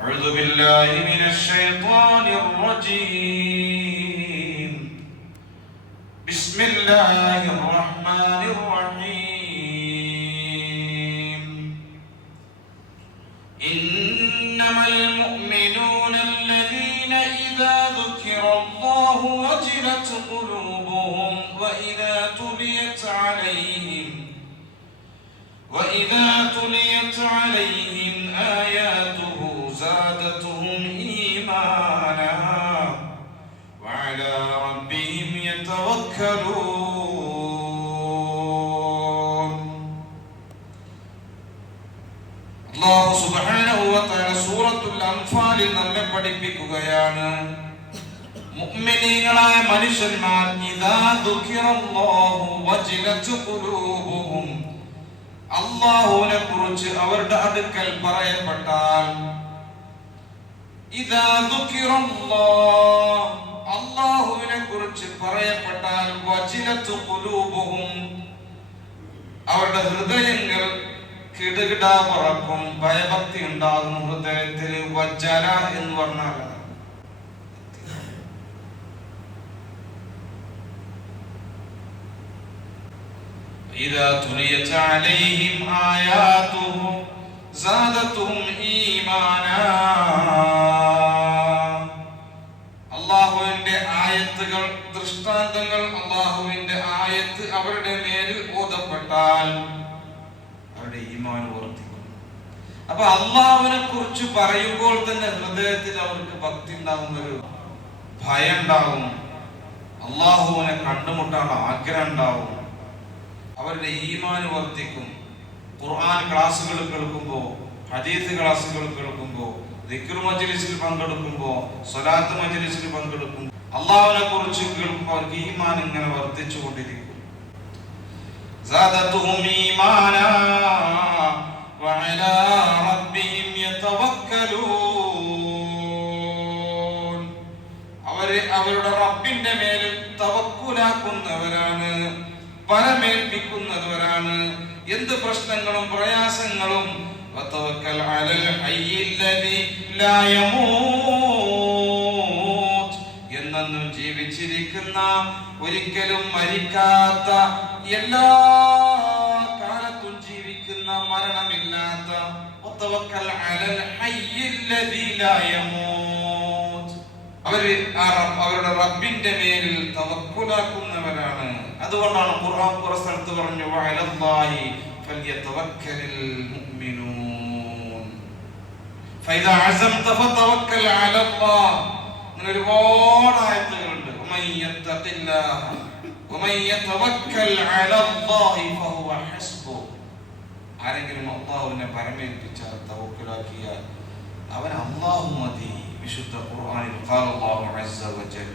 أعوذ بالله من الشيطان الرجيم. بسم الله الرحمن الرحيم. إنما المؤمنون الذين إذا ذكر الله وجلت قلوبهم وإذا تليت عليهم آياته زادتهم إيمانا وعلى ربهم يتوكلون. الله سبحانه وتعالى سورة الأنفال നമ്മെ പഠിപ്പിക്കുകയാണ്, മുഅ്മിനീങ്ങളായ മനുഷ്യന്മാർ ഇദാ ദുഖിറല്ലാഹു വജിലത് ഖുലൂബുഹും, അല്ലാഹുവിനെ കുറിച്ച് അവരുടെ അടുക്കൽ പറയപ്പെട്ടാൽ, ഇദാ ദുഖിറല്ലാഹ്, അല്ലാഹുവിനെ കുറിച്ച് പറയപ്പെട്ടാൽ, വജിലത് ഖുലൂബുഹും, അവരുടെ ഹൃദയങ്ങൾ കിടുകിടാ പറക്കും, ഭയഭക്തി ഉണ്ടാകും ഹൃദയത്തിൽ. വജല എന്ന് പറഞ്ഞാൽ إذا تليت عليهم آياته زادتهم إيمانا. അല്ലാഹുവിന്റെ ആയത്തുകൾ, ദൃഷ്ടാന്തങ്ങൾ, അല്ലാഹുവിന്റെ ആയത്ത് അവരുടെ മേലിൽ ഓതപ്പെട്ടാൽ അവരുടെ ഈമാൻ വർദ്ധിക്കും. അപ്പൊ അല്ലാഹുവിനെ കുറിച്ച് പറയുമ്പോൾ തന്നെ ഹൃദയത്തിൽ അവർക്ക് ഭക്തി ഉണ്ടാകും, ഒരു ഭയം ഉണ്ടാകും, അല്ലാഹുവിനെ കണ്ടുമുട്ടാൻ ആഗ്രഹം ഉണ്ടാവും, അവരുടെ ഈമാൻ വർദ്ധിക്കും. ഖുർആൻ ക്ലാസ്സുകൾ കേൾക്കുമ്പോൾ, ഹദീസ് ക്ലാസ്സുകൾ കേൾക്കുമ്പോൾ, ദിക്ർ മജ്ലിസിൽ പങ്കെടുക്കുമ്പോൾ, സ്വലാത്ത് മജ്ലിസിൽ പങ്കെടുക്കുമ്പോൾ, അല്ലാഹുവിനെ കുറിച്ച് കേൾക്കുമ്പോൾ അവർക്ക് ഈമാൻ ഇങ്ങനെ വർദ്ധിച്ചു കൊണ്ടിരിക്കും. സാദത്തുഹും ഈമാനാ വഅലാ റബ്ബിഹിം യതവക്കലൂൻ. അവരുടെ റബ്ബിന്റെ മേൽ തവക്കുലാക്കുന്നവരാണ്, പരമേൽപ്പിക്കുന്നവരാണ്. എന്ത് പ്രശ്നങ്ങളും പ്രയാസങ്ങളും വതവക്കൽ അലൽ ഹയ്യില്ലദി ലാ യമൂത്, എന്നെന്നും ജീവിച്ചിരിക്കുന്ന, ഒരിക്കലും മരിക്കാത്ത, എല്ലാ കാലത്തും ജീവിക്കുന്ന, മരണമില്ലാത്ത, വതവക്കൽ അലൽ ഹയ്യില്ലദി ലാ യമൂത്, അവരുടെ റബ്ബിന്റെ മേലിൽ തവക്കുലാക്കുന്നവരാണ്. അതുകൊണ്ടാണ് ഖുർആൻ കുറെ സ്ഥലത്ത് പറഞ്ഞു, വഅലല്ലാഹി ഫൽയതവക്കലിൽ മുഅ്മിനൂൻ ഫഇദാ അസംത ഫതവക്കൽ അലല്ലാഹ്. അങ്ങനെ ഒരുപാട് ആയത്തുകളുണ്ട്. വമൻ യതവക്കൽ അലല്ലാഹി ഫഹുവ ഹസ്ബുഹ്. ആരെങ്കിലും അല്ലാഹുവിനെ പരമേൽപ്പിച്ചാൽ, തവക്കുലാക്കിയാൽ അവൻ അല്ലാഹു മതി. വിശുദ്ധ ഖുർആനിൽ ഖാല അല്ലാഹു അസ്സ വജൽ